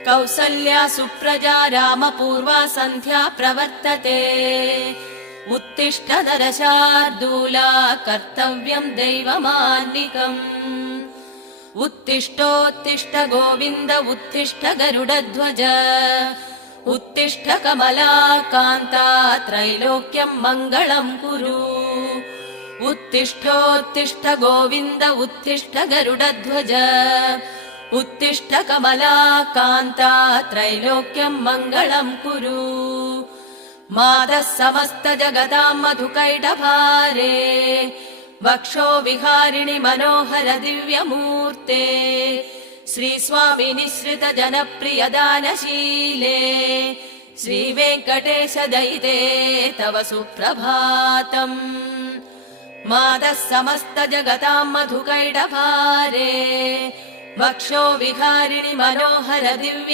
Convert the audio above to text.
कौसल्या सुप्रजा रामपूर्वा सन्ध्या प्रवर्तते। उत्तिष्ठ नरशार्दूला कर्तव्यम् दैवमान्निकम्। उत्तिष्ठोत्तिष्ठ गोविन्द उत्तिष्ठ गरुडध्वज। उत्तिष्ठ कमलाकान्ता त्रैलोक्यम् मङ्गलम् कुरु। उत्तिष्ठोत्तिष्ठ गोविन्द उत्तिष्ठ गरुडध्वज। उत्तिष्ठ कमलाकान्ता त्रैलोक्यम् मङ्गलम् कुरु। मातः समस्त जगताम् मधुकैटभारे। वक्षो विहारिणि मनोहर दिव्यमूर्ते। श्रीस्वामि निःसृत जनप्रिय दानशीले। श्रीवेङ्कटेश दयिते तव सुप्रभातम्। मातः समस्त जगताम् मधुकैटभारे। वक्षो विहारिणि मनोहर दिव्य